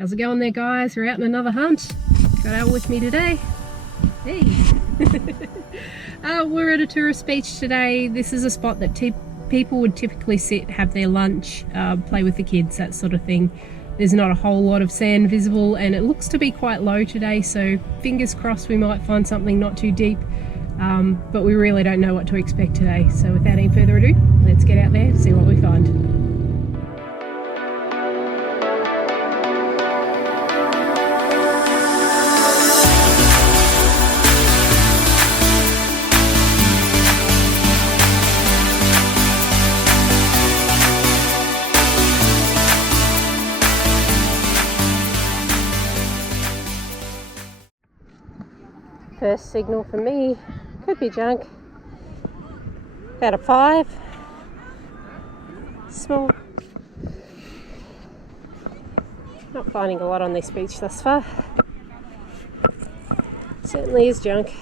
How's it going there, guys? We're out on another hunt. Got Al with me today. Hey! We're at a tourist beach today. This is a spot that people would typically sit, have their lunch, play with the kids, that sort of thing. There's not a whole lot of sand visible and it looks to be quite low today, so fingers crossed we might find something not too deep. But we really don't know what to expect today. So without any further ado, let's get out there and see what we find. First signal for me, could be junk. About a 5. Small. Not finding a lot on this beach thus far. Certainly is junk.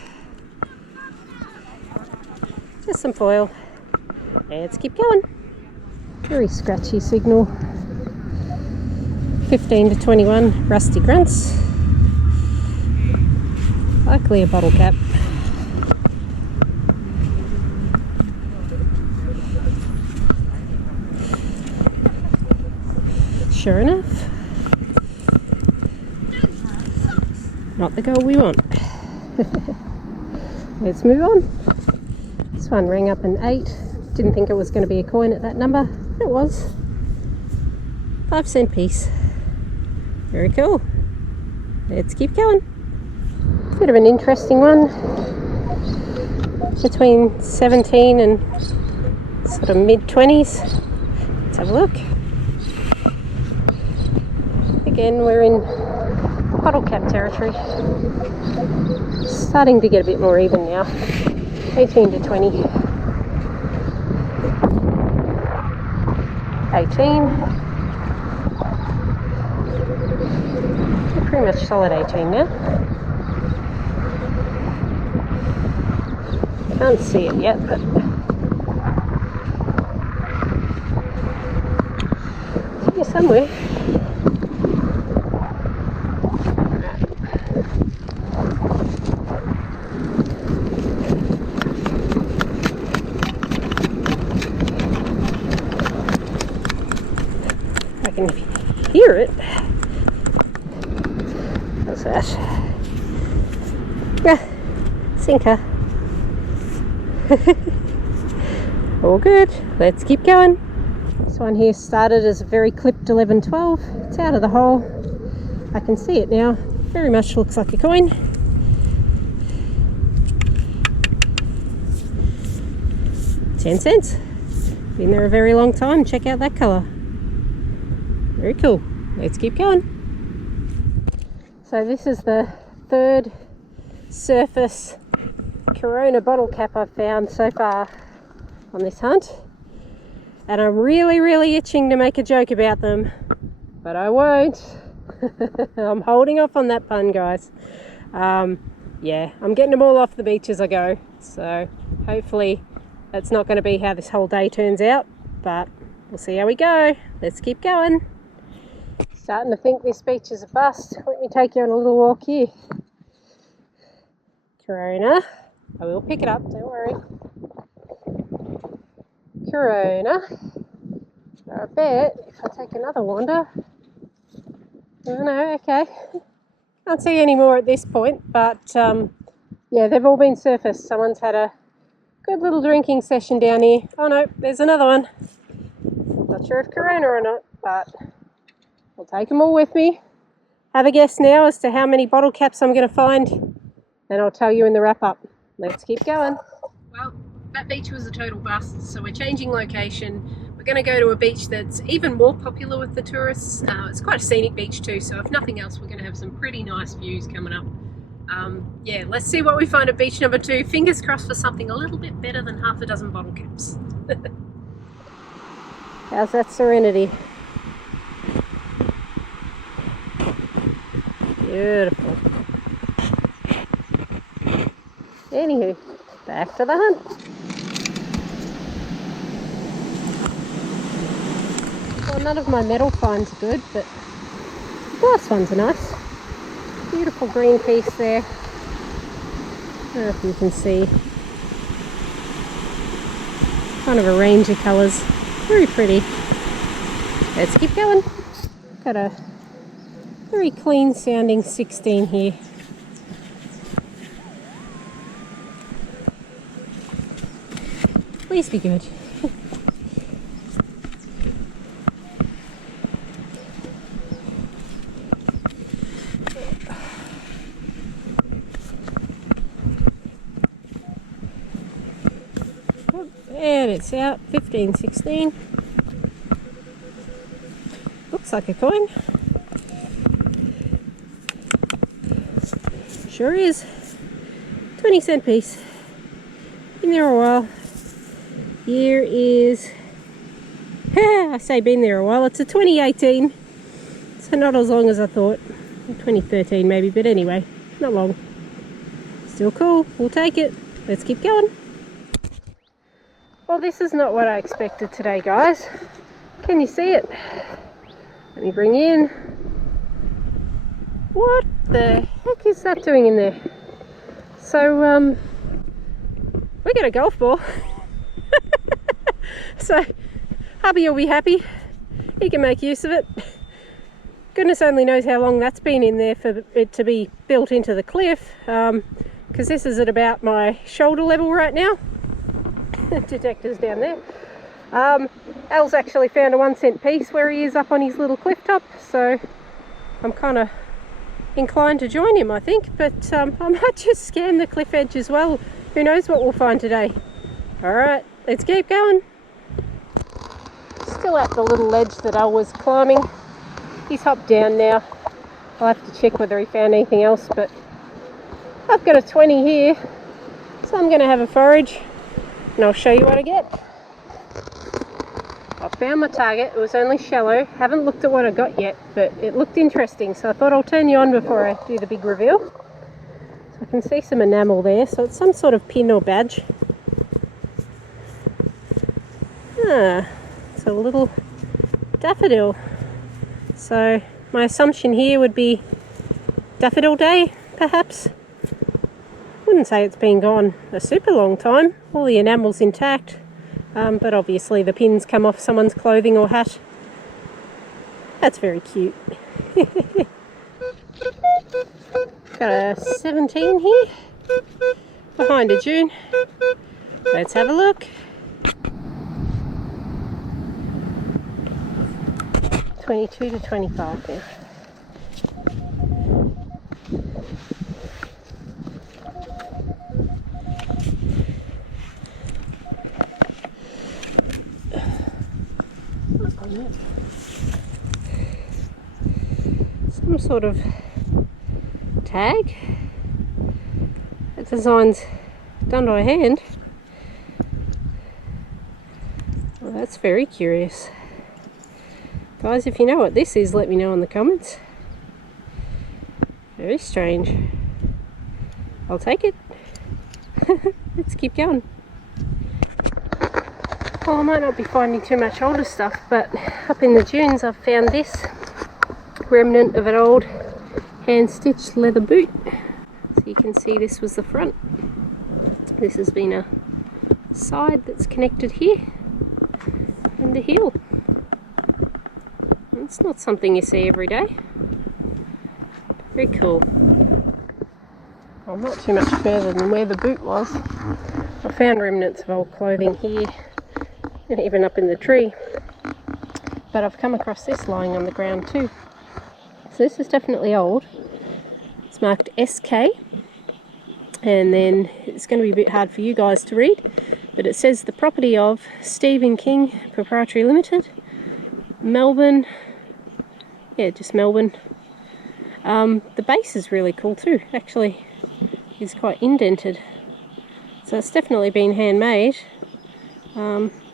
Just some foil. Let's keep going. Very scratchy signal. 15 to 21 rusty grunts. Likely a bottle cap. Sure enough, not the goal we want. Let's move on. This one rang up an 8. Didn't think it was going to be a coin at that number. It was. 5-cent piece. Very cool. Let's keep going. Bit of an interesting one, between 17 and sort of mid-20s. Let's have a look. Again, we're in bottle cap territory. Starting to get a bit more even now. 18 to 20. 18. Pretty much solid 18 now. Can't see it yet, but it's here somewhere. I can hear it. What's that? Yeah, sinker. All good, let's keep going. This one here started as a very clipped 11-12. It's out of the hole. I can see it now. Very much looks like a coin. $0.10. Been there a very long time. Check out that colour. Very cool. Let's keep going. So this is the third surface Corona bottle cap I've found so far on this hunt, and I'm really itching to make a joke about them, but I won't. I'm holding off on that pun, guys. Yeah, I'm getting them all off the beach as I go, so hopefully that's not going to be how this whole day turns out, but we'll see how we go. Let's keep going. Starting to think this beach is a bust. Let me take you on a little walk here. Corona. I will pick it up, don't worry. Corona. I bet if I take another wander. Oh no, okay. Can't see any more at this point, but yeah, they've all been surfaced. Someone's had a good little drinking session down here. Oh no, there's another one. Not sure if Corona or not, but I'll take them all with me. Have a guess now as to how many bottle caps I'm going to find, and I'll tell you in the wrap up. Let's keep going. Well, that beach was a total bust, so we're changing location. We're going to go to a beach that's even more popular with the tourists. It's quite a scenic beach too, so if nothing else, we're going to have some pretty nice views coming up. Yeah, let's see what we find at beach number 2. Fingers crossed for something a little bit better than half a dozen bottle caps. How's that serenity? Beautiful. Anywho, back to the hunt. Well, none of my metal finds are good, but Glass ones are nice. Beautiful green piece there. I don't know if you can see. Kind of a range of colours. Very pretty. Let's keep going. Got a very clean sounding 16 here. Please be good. And it's out, 15, 16. Looks like a coin. Sure is. 20-cent piece. Been there a while. Year is, I say been there a while, it's a 2018. So not as long as I thought. 2013 maybe, but anyway, not long. Still cool, we'll take it. Let's keep going. Well, this is not what I expected today, guys. Can you see it? Let me bring you in. What the heck is that doing in there? So, we got a golf ball. So, hubby will be happy. He can make use of it. Goodness only knows how long that's been in there for it to be built into the cliff. Because this is at about my shoulder level right now. Detectors down there. Al's actually found a 1-cent piece where he is up on his little cliff top, so I'm kind of inclined to join him, I think, but I might just scan the cliff edge as well. Who knows what we'll find today. Alright, let's keep going. Still at the little ledge that Al was climbing. He's hopped down now. I'll have to check whether he found anything else, but I've got a 20 here, so I'm going to have a forage. And I'll show you what I get. I found my target. It was only shallow. Haven't looked at what I got yet, but it looked interesting, so I thought I'll turn you on before I do the big reveal. So I can see some enamel there, so it's some sort of pin or badge. It's a little daffodil. So my assumption here would be Daffodil Day, perhaps. Wouldn't say it's been gone a super long time. All the enamel's intact, but obviously the pins come off someone's clothing or hat. That's very cute. Got a 17 here, behind a dune. Let's have a look. 22 to 25 there. Some sort of tag. That design's done by hand. Well, that's very curious. Guys, if you know what this is, let me know in the comments. Very strange. I'll take it. Let's keep going. Well, I might not be finding too much older stuff, but up in the dunes I've found this remnant of an old hand-stitched leather boot. So you can see this was the front. This has been a side that's connected here and the heel. It's not something you see every day. Very cool. Well, not too much further than where the boot was. I found remnants of old clothing here and even up in the tree. But I've come across this lying on the ground too. So this is definitely old. It's marked SK, and then it's going to be a bit hard for you guys to read, but it says the property of Stephen King Proprietary Limited, Melbourne. Yeah, just Melbourne. The base is really cool too. Actually, it's quite indented, so it's definitely been handmade.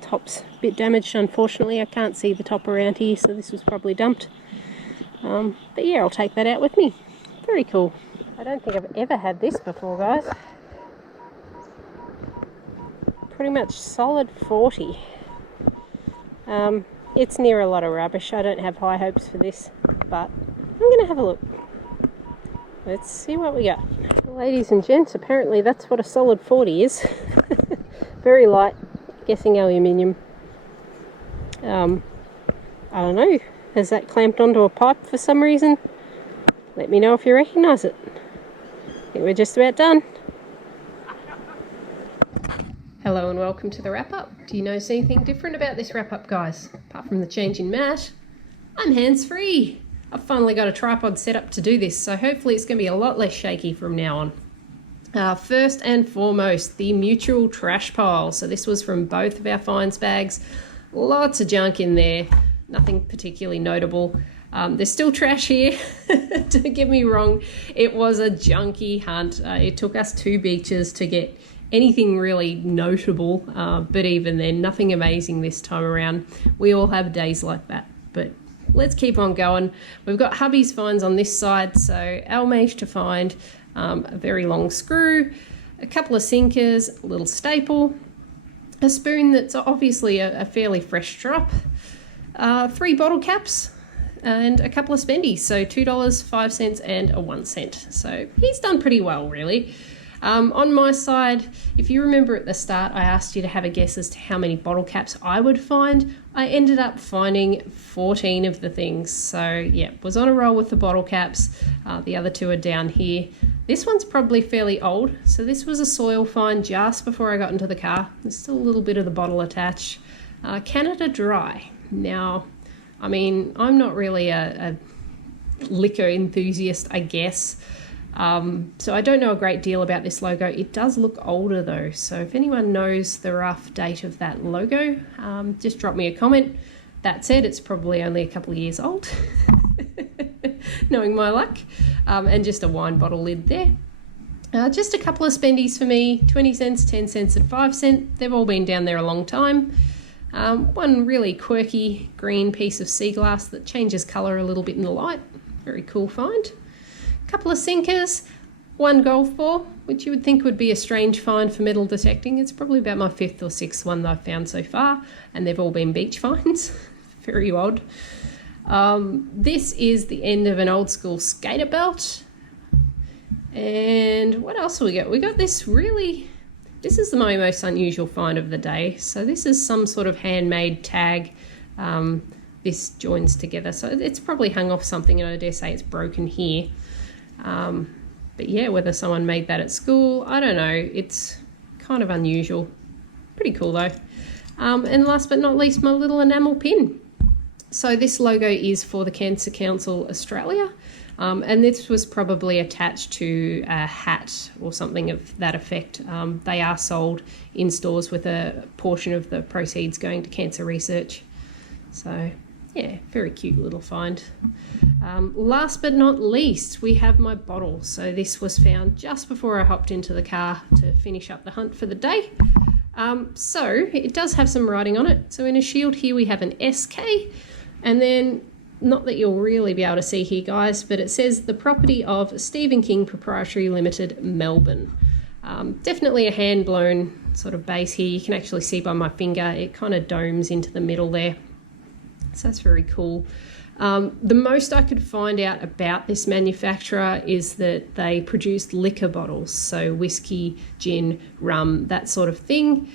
Top's a bit damaged, unfortunately. I can't see the top around here, so this was probably dumped. But yeah, I'll take that out with me. Very cool. I don't think I've ever had this before, guys. Pretty much solid 40. It's near a lot of rubbish. I don't have high hopes for this, but I'm going to have a look. Let's see what we got. Ladies and gents, apparently that's what a solid 40 is. Very light, guessing aluminium. I don't know, has that clamped onto a pipe for some reason? Let me know if you recognise it. I think we're just about done. Hello and welcome to the wrap-up. Do you notice anything different about this wrap-up, guys? Apart from the change in mat, I'm hands-free. I've finally got a tripod set up to do this, so hopefully it's going to be a lot less shaky from now on. First and foremost, the mutual trash pile. So this was from both of our finds bags. Lots of junk in there, nothing particularly notable. There's still trash here, don't get me wrong. It was a junky hunt. It took us 2 beaches to get anything really notable, but even then, nothing amazing this time around. We all have days like that, but let's keep on going. We've got hubby's finds on this side, so Al managed to find a very long screw, a couple of sinkers, a little staple, a spoon that's obviously a fairly fresh drop, 3 bottle caps, and a couple of spendies, so $2, 5 cents, and a 1 cent. So he's done pretty well, really. On my side, if you remember at the start, I asked you to have a guess as to how many bottle caps I would find. I ended up finding 14 of the things. So yeah, was on a roll with the bottle caps. The other 2 are down here. This one's probably fairly old. So this was a soil find just before I got into the car. There's still a little bit of the bottle attached. Canada Dry. Now, I mean, I'm not really a liquor enthusiast, I guess. So I don't know a great deal about this logo. It does look older though, so if anyone knows the rough date of that logo, just drop me a comment. That said, it's probably only a couple of years old, knowing my luck. And just a wine bottle lid there. Just a couple of spendies for me, 20 cents, 10 cents and 5 cents. They've all been down there a long time. One really quirky green piece of sea glass that changes colour a little bit in the light. Very cool find. Couple of sinkers, 1 golf ball, which you would think would be a strange find for metal detecting. It's probably about my 5th or 6th one that I've found so far, and they've all been beach finds. Very odd. This is the end of an old school skater belt. And what else have we got? We got this is my most unusual find of the day. So this is some sort of handmade tag. This joins together, so it's probably hung off something, and I dare say it's broken here. But yeah, whether someone made that at school, I don't know. It's kind of unusual. Pretty cool though. And last but not least, my little enamel pin. So this logo is for the Cancer Council Australia, and this was probably attached to a hat or something of that effect. They are sold in stores with a portion of the proceeds going to cancer research. So yeah, very cute little find. Last but not least, we have my bottle. So this was found just before I hopped into the car to finish up the hunt for the day. So it does have some writing on it. So in a shield here we have an SK, and then, not that you'll really be able to see here guys, but it says the property of Stephen King Proprietary Limited, Melbourne. Definitely a hand blown sort of base here. You can actually see by my finger, it kind of domes into the middle there. So that's very cool. The most I could find out about this manufacturer is that they produced liquor bottles, so whiskey, gin, rum, that sort of thing.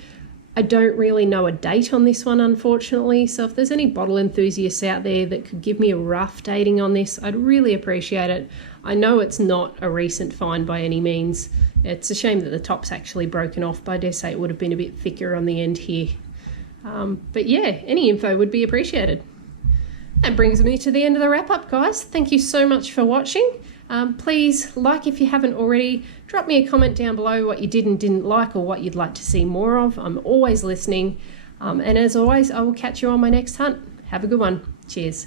I don't really know a date on this one, unfortunately, so if there's any bottle enthusiasts out there that could give me a rough dating on this, I'd really appreciate it. I know it's not a recent find by any means. It's a shame that the top's actually broken off, but I dare say it would have been a bit thicker on the end here. But yeah, any info would be appreciated. That brings me to the end of the wrap-up, guys. Thank you so much for watching. Please like if you haven't already. Drop me a comment down below what you did and didn't like, or what you'd like to see more of. I'm always listening. And as always, I will catch you on my next hunt. Have a good one. Cheers.